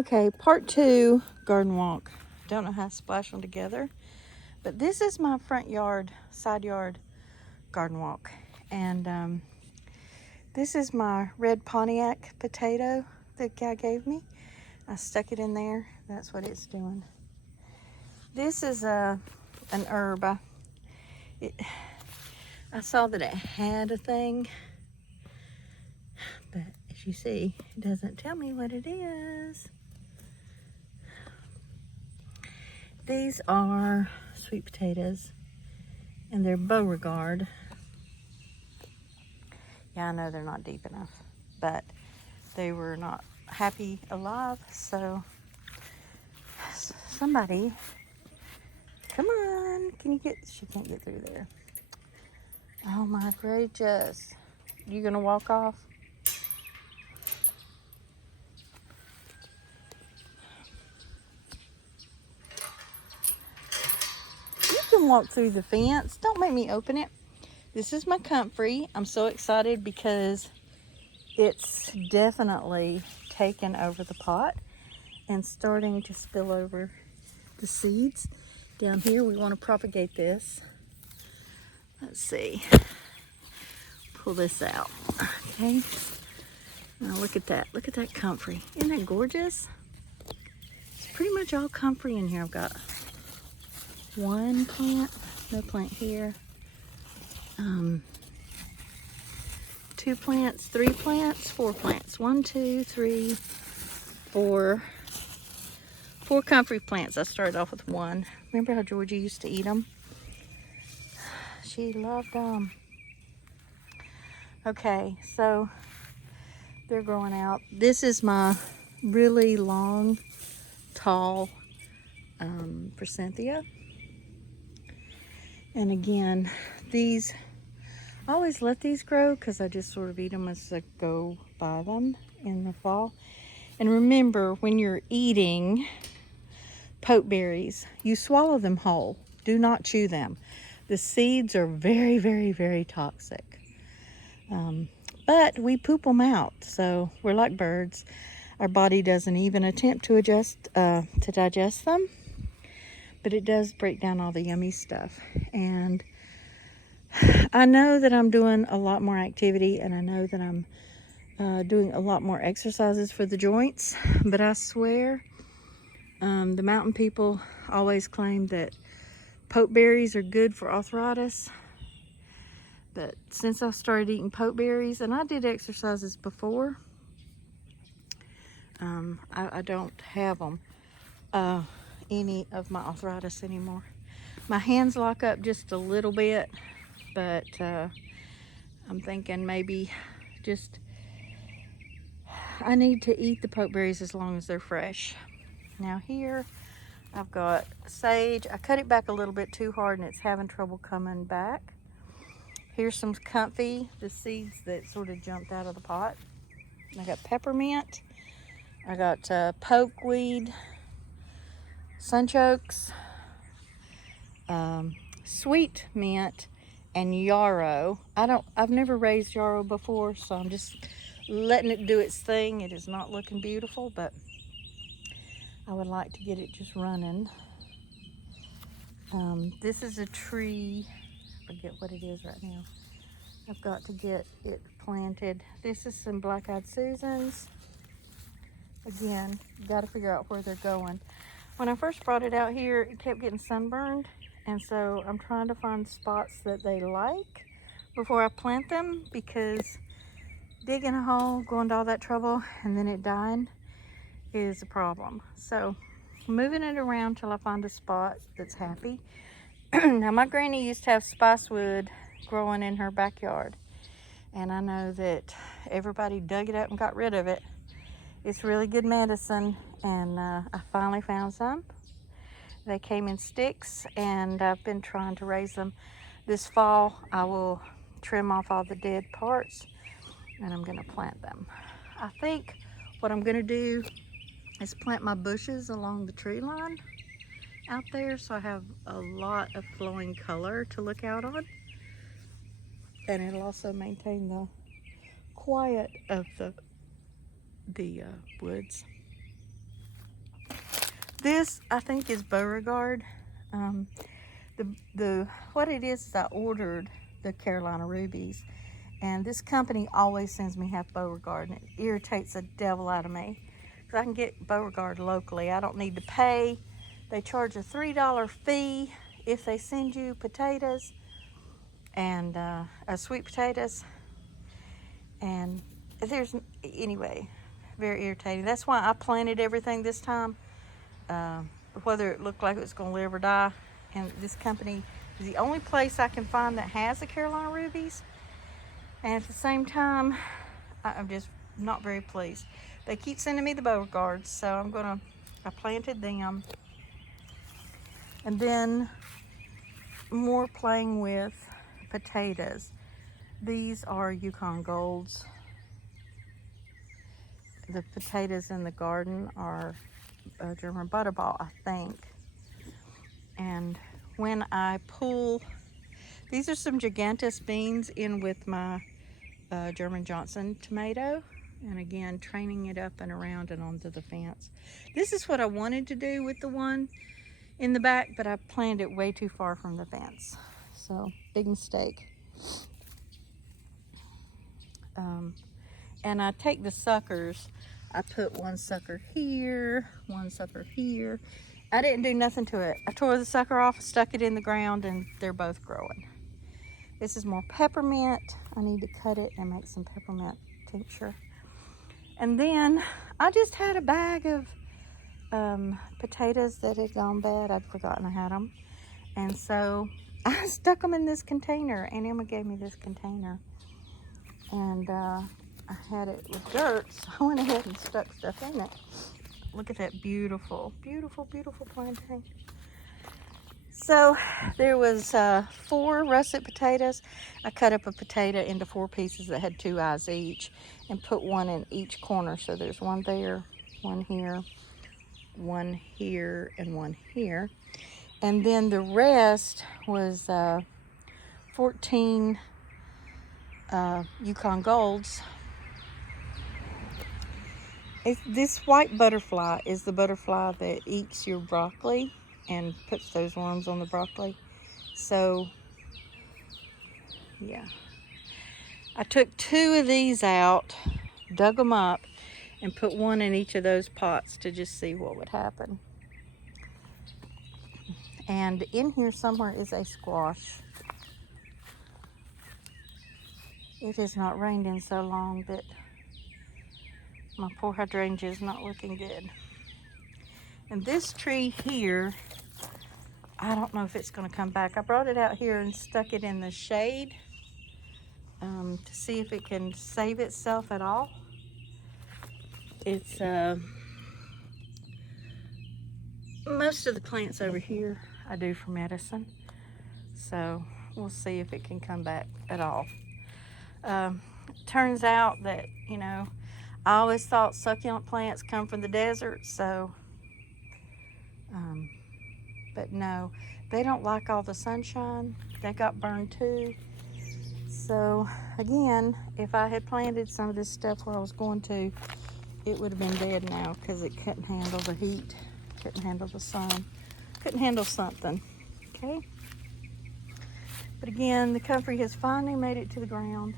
Okay, part 2 garden walk. Don't know how to splash them together, but this is my front yard, side yard garden walk. And this is my red Pontiac potato that guy gave me. I stuck it in there. That's what it's doing. This is an herb. I saw that it had a thing, but as you see, it doesn't tell me what it is. These are sweet potatoes, and they're Beauregard. Yeah, I know they're not deep enough, but they were not happy alive, so somebody, come on, can you get, she can't get through there. Oh my gracious. You gonna walk off? You can walk through the fence. Don't make me open it. This is my comfrey. I'm so excited because it's definitely taken over the pot and starting to spill over the seeds. Down here, we want to propagate this. Let's see. Pull this out. Okay. Now look at that. Look at that comfrey. Isn't that gorgeous? It's pretty much all comfrey in here. I've got one plant, no plant here. 2 plants, 3 plants, 4 plants. 1, 2, 3, 4. 4 comfrey plants. I started off with 1. Remember how Georgie used to eat them? She loved them. Okay, so they're growing out. This is my really long, tall Forsythia. And again, these, I always let these grow because I just sort of eat them as I go by them in the fall. And remember, when you're eating pokeberries, you swallow them whole. Do not chew them. The seeds are very, very, very toxic. But we poop them out, so we're like birds. Our body doesn't even attempt to digest them, but it does break down all the yummy stuff. And I know that I'm doing a lot more activity, and I know that I'm doing a lot more exercises for the joints, but I swear the mountain people always claim that pokeberries are good for arthritis. But since I started eating pokeberries, and I did exercises before, I don't have them, any of my arthritis anymore. My hands lock up just a little bit, but I'm thinking maybe just I need to eat the pokeberries as long as they're fresh. Now here I've got sage. I cut it back a little bit too hard and it's having trouble coming back. Here's some comfy, the seeds that sort of jumped out of the pot. I got peppermint. I got pokeweed, sunchokes, sweet mint, and yarrow. I've never raised yarrow before, so I'm just letting it do its thing. It is not looking beautiful, but I would like to get it just running. This is a tree, I forget what it is right now. I've got to get it planted. This is some black-eyed Susans. Again, you got to figure out where they're going. When I first brought it out here, it kept getting sunburned, and so I'm trying to find spots that they like before I plant them, because digging a hole, going to all that trouble, and then it dying is a problem. So moving it around till I find a spot that's happy. Now my granny used to have spicewood growing in her backyard, and I know that everybody dug it up and got rid of it. It's really good medicine, and I finally found some. They came in sticks, and I've been trying to raise them. This fall I will trim off all the dead parts, and I'm going to plant them. I think what I'm going to do is plant my bushes along the tree line out there, so I have a lot of flowing color to look out on, and it'll also maintain the quiet of the woods. This, I think, is Beauregard. What it is I ordered the Carolina Rubies, and this company always sends me half Beauregard, and it irritates the devil out of me. Because I can get Beauregard locally. I don't need to pay. They charge a $3 fee if they send you potatoes and sweet potatoes. And anyway, very irritating. That's why I planted everything this time, whether it looked like it was going to live or die. And this company is the only place I can find that has the Carolina Rubies. And at the same time, I'm just not very pleased. They keep sending me the Beauregards, so I planted them. And then more playing with potatoes. These are Yukon Golds. The potatoes in the garden are German Butterball, I think. And when I pull, these are some Gigantus beans in with my German Johnson tomato. And again, training it up and around and onto the fence. This is what I wanted to do with the one in the back, but I planted it way too far from the fence. So, big mistake. And I take the suckers, I put one sucker here, one sucker here. I didn't do nothing to it. I tore the sucker off, stuck it in the ground, and they're both growing. This is more peppermint. I need to cut it and make some peppermint tincture. And then I just had a bag of potatoes that had gone bad. I'd forgotten I had them. And so I stuck them in this container, and Emma gave me this container. And I had it with dirt, so I went ahead and stuck stuff in it. Look at that beautiful, beautiful, beautiful plantain. So there was 4 russet potatoes. I cut up a potato into 4 pieces that had 2 eyes each and put one in each corner. So there's one there, one here, one here, and one here. And then the rest was 14 Yukon Golds. This white butterfly is the butterfly that eats your broccoli and puts those worms on the broccoli. So, yeah. I took 2 of these out, dug them up, and put one in each of those pots to just see what would happen. And in here somewhere is a squash. It has not rained in so long that my poor hydrangea is not looking good. And this tree here, I don't know if it's going to come back. I brought it out here and stuck it in the shade to see if it can save itself at all. It's most of the plants over here I do for medicine, so we'll see if it can come back at all. Turns out that, you know, I always thought succulent plants come from the desert, so but no, they don't like all the sunshine. They got burned too. So again, if I had planted some of this stuff where I was going to, it would have been dead now because it couldn't handle the heat, couldn't handle the sun, couldn't handle something. Okay. But again, the comfrey has finally made it to the ground.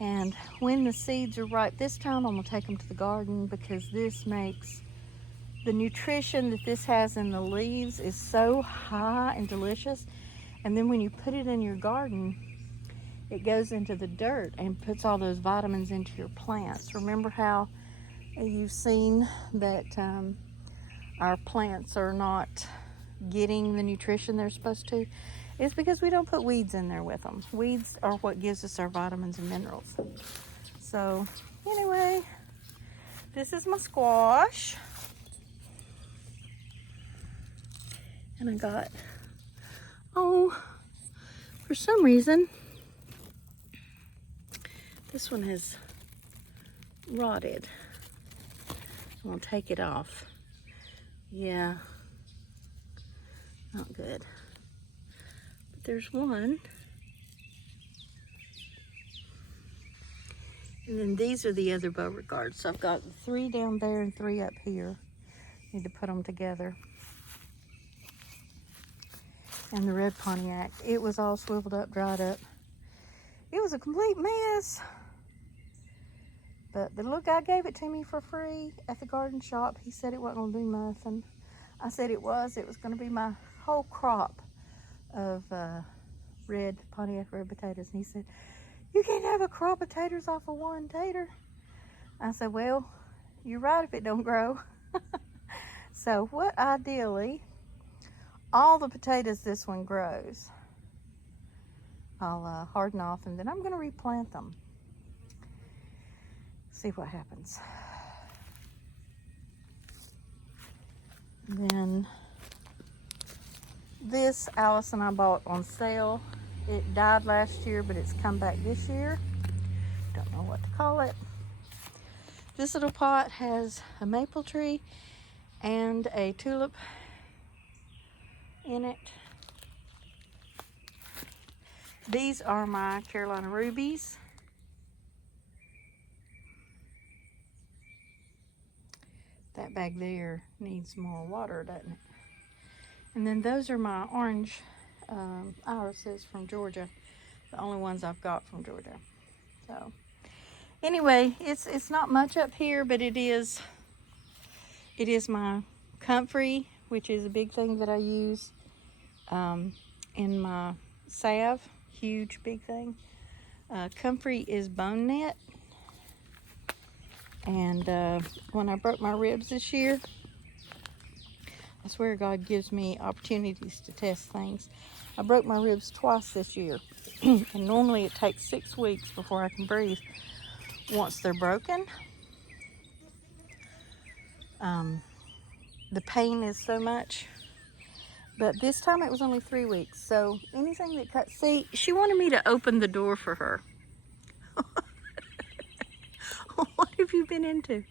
And when the seeds are ripe this time, I'm gonna take them to the garden because this makes the nutrition that this has in the leaves is so high and delicious. And then when you put it in your garden, it goes into the dirt and puts all those vitamins into your plants. Remember how you've seen that our plants are not getting the nutrition they're supposed to? It's because we don't put weeds in there with them. Weeds are what gives us our vitamins and minerals. So anyway, this is my squash. And I got, for some reason, this one has rotted. I'm gonna take it off. Yeah, not good. But there's one. And then these are the other Beauregards. So I've got 3 down there and 3 up here. Need to put them together. And the red Pontiac, it was all swiveled up, dried up. It was a complete mess. But the little guy gave it to me for free at the garden shop. He said it wasn't gonna do nothing. I said it was gonna be my whole crop of red Pontiac red potatoes. And he said, you can't have a crop of taters off of one tater. I said, well, you're right if it don't grow. So what ideally, all the potatoes this one grows, I'll harden off and then I'm going to replant them. See what happens. Then this Alice and I bought on sale. It died last year, but it's come back this year. Don't know what to call it. This little pot has a maple tree and a tulip in it. These are my Carolina rubies. That bag there needs more water, doesn't it? And then those are my orange irises from Georgia. The only ones I've got from Georgia. So anyway, it's not much up here, but it is my comfrey, which is a big thing that I use in my salve. Huge, big thing. Comfrey is bone net. And when I broke my ribs this year, I swear God gives me opportunities to test things. I broke my ribs twice this year. And normally it takes 6 weeks before I can breathe once they're broken. The pain is so much. But this time it was only 3 weeks. So anything that cuts, see, she wanted me to open the door for her. What have you been into?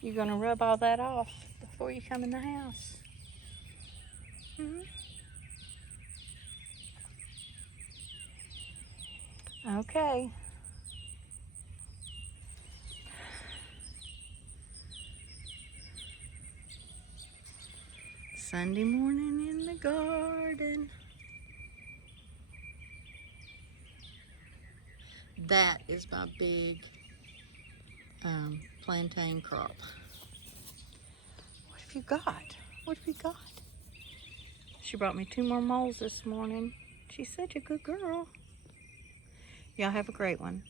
You're gonna rub all that off before you come in the house. Okay. Sunday morning in the garden. That is my big plantain crop. What have you got? What have you got? She brought me 2 more moles this morning. She's such a good girl. Y'all have a great one.